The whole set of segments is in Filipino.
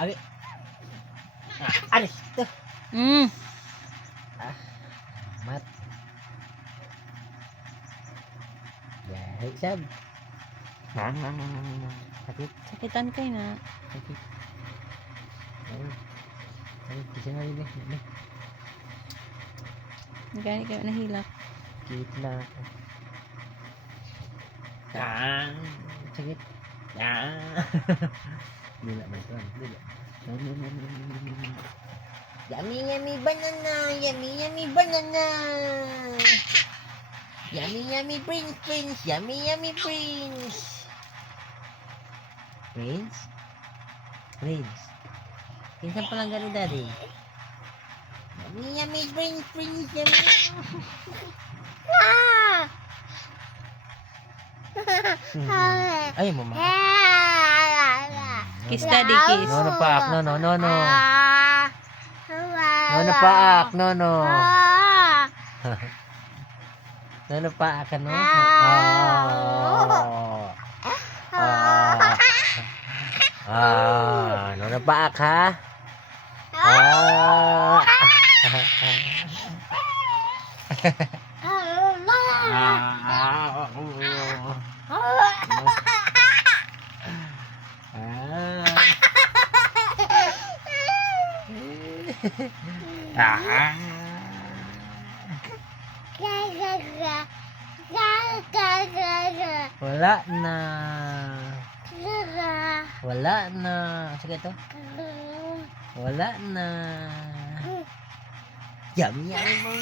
Abi. Alis to. Mat. Dahil sab. Sakit. Sakitan kayo na. Sakit. Ay, kasi nga rin eh. Gani kayo nahilak. Sakit na ako. Sakit. Dila ba ito? Dila. Yummy, yummy banana. Yummy, yummy banana. Yummy, yummy prince, prince. Yummy, yummy prince. Prince? Prince. Pinsan pa lang gano'n, daddy. Yummy, yummy prince, prince. Yummy. Ay, mama. Kiss daddy, kiss. Nono paak, nono, nono. Nono paak, nono. Nono paak, ano? Nono paak, ha? Wala na. Wala na. Sige to. Wala na. Yummy, yummy mo.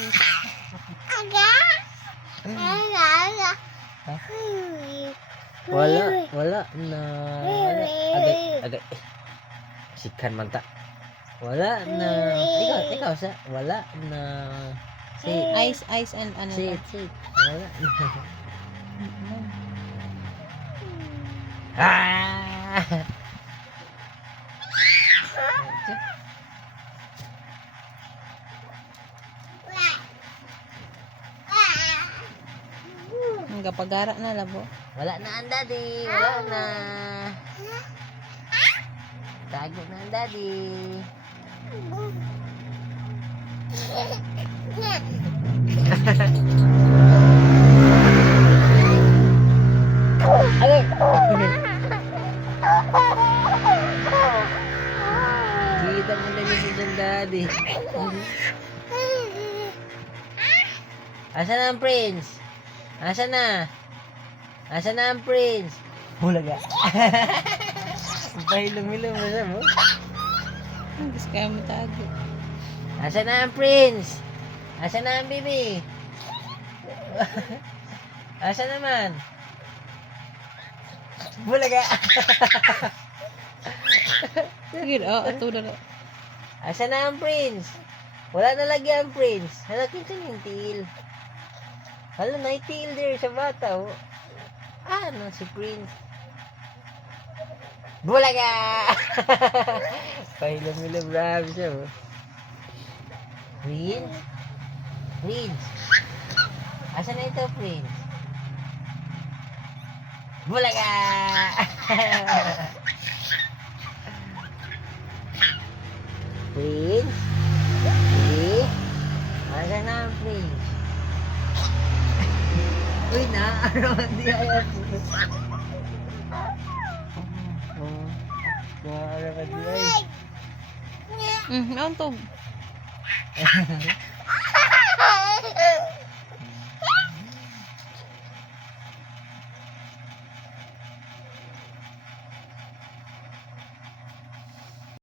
Wala na. Agay. Sikan man ta. Wala na. Ikaw sa. Wala na. Ice and ano. Sit. Wala na. Ang kapagara na labo. Wala na ang daddy. Wala na. Tago na ang daddy. Agay. Kita mo na yung dyan, daddy. Asa na ang prince? Asa na? Asa na ang prince? Hulaga. Pahilom-hilom na siya mo. Gusto kaya mo tago. Asa na ang prince? Asa na ang bibi? Asa naman? Bulaga. Sige, ato na. Asa na ang prince? Wala na lagi ang prince. Halakin sa yung tiil. Hala na yung tiil there sa bata. Oh. Ano si prince? Bulaga. Pahilom-hilom grabe siya. Oh. Prince? Prince? Asa na ito, Prince? Bulaga! Prince? Asa na ang Prince? Uy, naarawan di ayan. Naarawan di ayan. Nauntog.